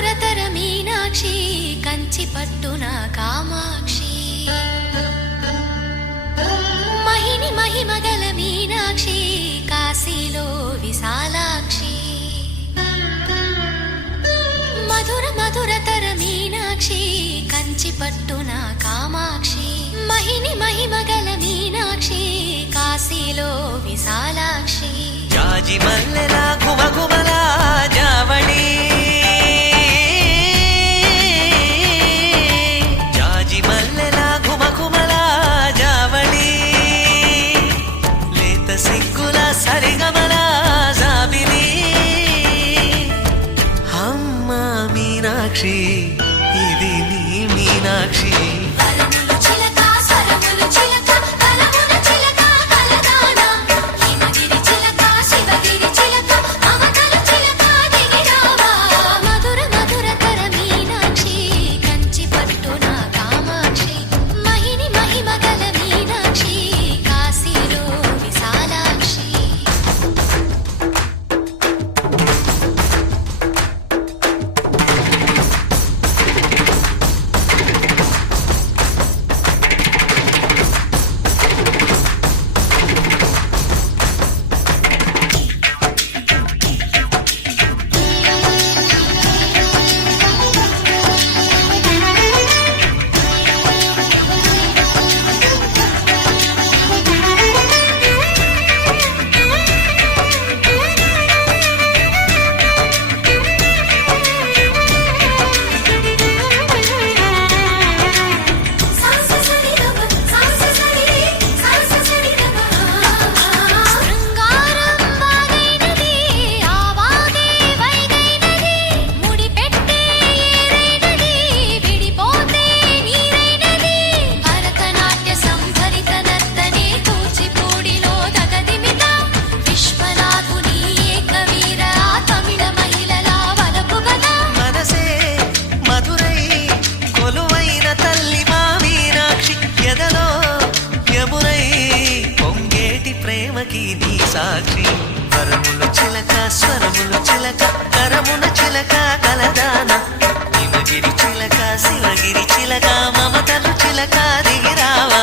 మధురతర మీనాక్షి కంచి పట్టున కామాక్షి మహిని మహిమగల మీనాక్షి కాశీలో విశాలాక్షి మధుర మధురతర మీనాక్షి కంచి పట్టున కామాక్షి మహిని మహిమగల మీనాక్షి కాశీలో విశాలాక్షి జాజి మల్లెలా గుమగుమలా జావళి జాజి మల్లెలా గుమగుమలా జావళి లేత సిగ్గుల సరిగమల జాబిలి అమ్మ మీనాక్షి ఇది నీ మీనాక్షి ప్రేమకి నీ సాక్షి వరములు చిలక స్వరములు చిలక కరమున చిలక కలదాన హిమగిరి చిలక శివగిరి చిలక మమతలు చిలక దిగిరావా